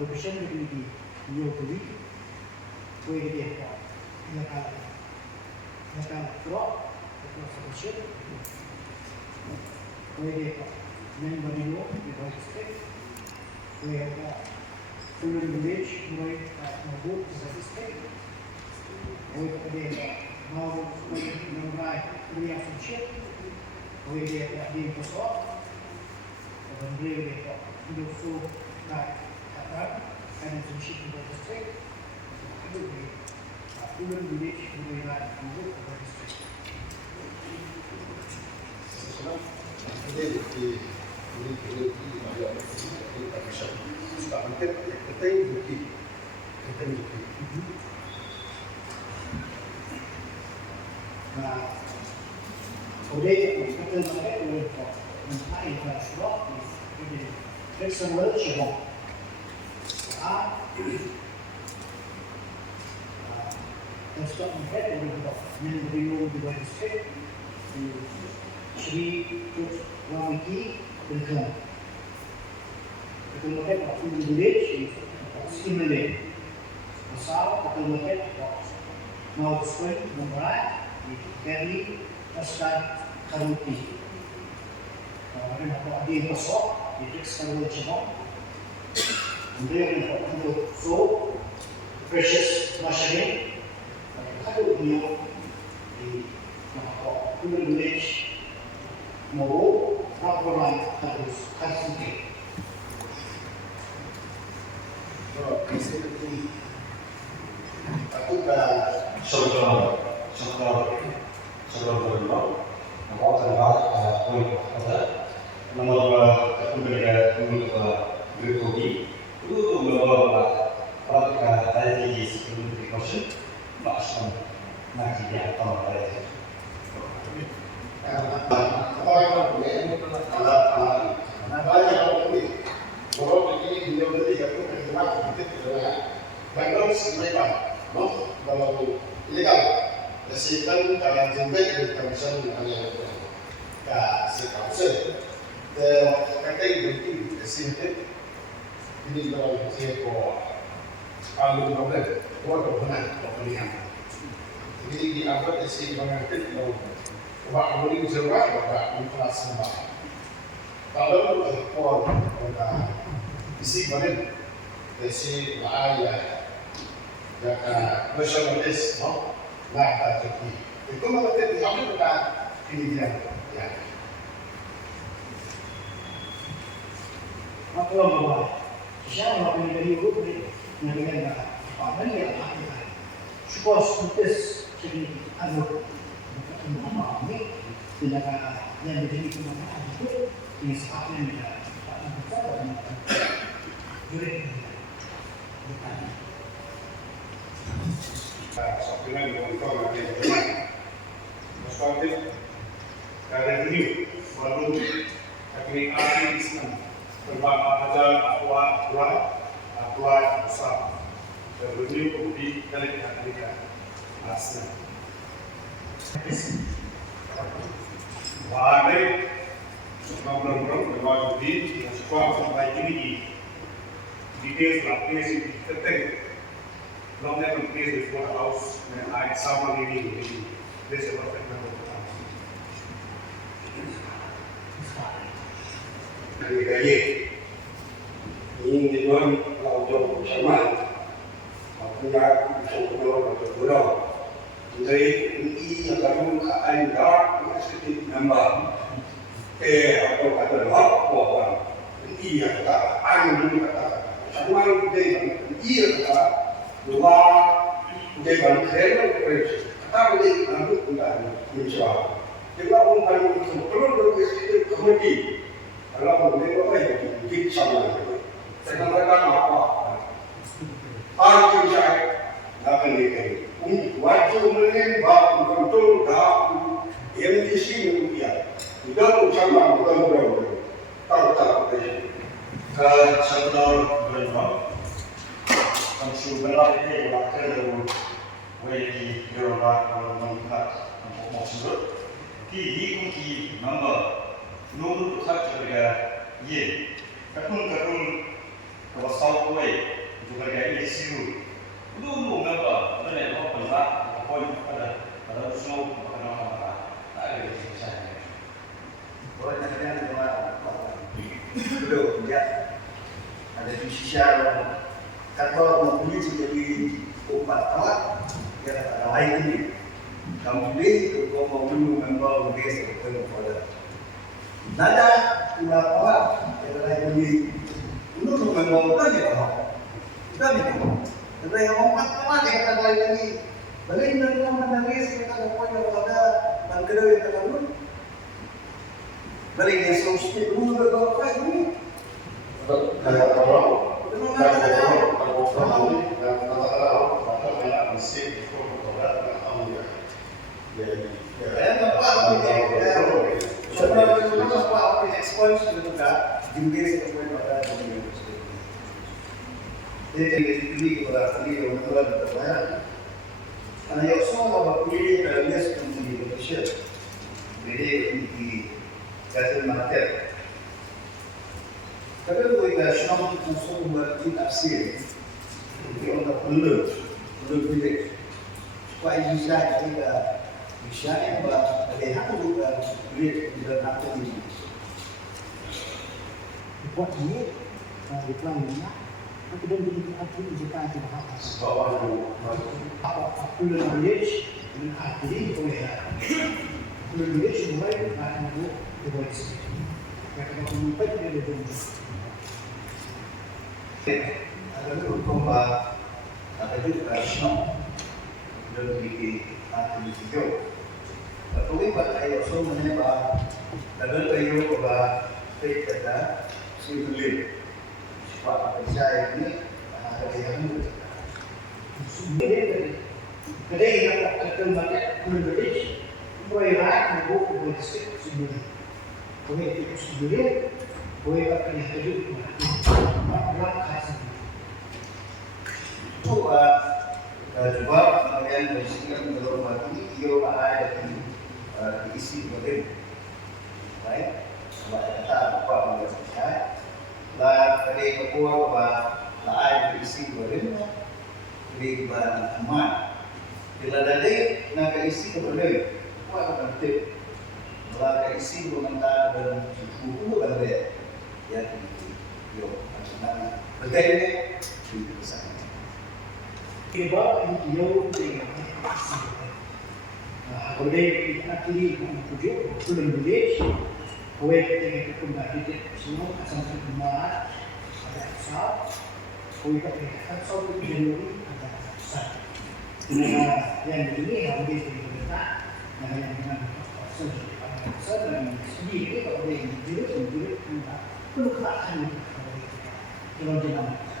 location di Yogyakarta, kue dia nak drop, location, kue dia main barido di bawah stage, kue ada full village mulai mabuk di stage, kue dia mau mulai kuliah function, kue dia di pesawat, dan dia hidup full naik kapal, ada function di bawah stage, full village mulai mabuk di bawah stage. Jadi ini ada bisa sudah mungkin kita bukti. Nah, oleh kita melihat oleh mengenai infrastruktur ini, fleksibel coba. Untuk melihat oleh mengenai di bawah stage, Sri Wamiki Belkam. Kita melihat waktu di village, stimulate. Asal kita melihat mau sekolah memberat, dari pasca karuti. Ada apa di pasok, di sekolah coba. Kemudian untuk so precious machine, kalau dia di village mau laporan harus mungkin. Aku dah sebelum berlalu, nampak terlihat poin pada nomor kemudian berikutnya itu membawa perhatian dari sebelum precaution maksud nak dia tahu dari Siapkan kalian jemput di kawasan yang si kawasan. Kata itu siapkan ini kalau siapa alun alun, waktu benar pemilihan. Jadi diangkat si mengangkat lalu. Wah, boleh diserah, wah, ikhlas semua. Kalau orang isi balik, isi ayah, jaka nasionalis, no. Nah, tapi itu malah diambil pada ini dia. Ya. Apa yang bawa? Siapa yang dari Europe ni? Negara apa yang ada? Suppose this jadi ada apa ni? Tidak yang menjadi kemajuan itu ini sepatutnya tidak ada boleh bukan. Sokongan untuk mengenai perspektif review baru teknik Islam berbagai apa besar review di Amerika Asal. Wahai sebelum berbagai di sekolah sampai ini details lapis itu long never placed before a house when I someone living in the place of perfect member of the house. Gaya ini tuan kalau jauh sama, punya sokong bergurau. Jadi ini yang kamu kain dah seperti nambah. Atau kata apa? Ini yang kata anu dulu kata. Semua dia ini kata dua dia bangkit terus kata dia nanti enggak menjawab dia orang itu perlu berisi komedi kalau dia apa ya di sana saya katakan apa arti saya nak ini wajib menembak kontrol dah yang di sini dia tidak sama bukan tahu sebelum berjumpa Sebenarnya ini adalah wajib Eropa membuat maksud di nomor nomor satu adalah ye. Kapun kalau sau kue juga kayak isu itu apa benar ya penat poin pada usul karena apa tak ada susah Boleh kadang belum ya ada di sisi yang kalau mau jadi umat awak ya ada lain ini kamu beli kalau mau membawa beli seperti pada nada umat awak ya lain ini untuk membawa kan ya kita ni ada yang umat awak yang ada lain ini balik dari mana dari kita ada poin yang ada dan kedua yang terlalu balik yang solusi dulu berapa ini Tapi kita semua musuh berarti tafsir. Jadi orang perlu pilih. Supaya bisa yang berlehat juga pilih dan apa ini. Buat ini, di pelangnya, aku dan jadi aku jika itu bahas. Aku dan village dan hati oleh aku dan village mulai akan aku dibuat. Mereka mengumpulkan dari dunia. Ada hukum ada juga semua lebih hati hijau. Tapi pada ayat so menyebab ada kayu bahwa kita sibulir. Sebab saya ini ada yang Kedai yang terkembangkan menjadi proyek untuk bersikap sebelum proyek itu sebelum proyek akan hidup itu coba kemudian bersikap menghormati ia ada diisi bagaimana baik sebab kata apa mengenai saya lah dari kedua bahwa ada diisi bagaimana di bahan aman bila ada nak isi kepada apa penting lah isi komentar dan buku ada ya yo macam bagaimana itu bisa Iba yang dengan kemudian kita pilih tujuh belum village proyek yang kembali semua asal kemarin ada besar proyek yang satu Januari ada besar yang ini harus diperlukan yang dengan besar dan sendiri kalau yang tidak perlu kelaksan kalau jangan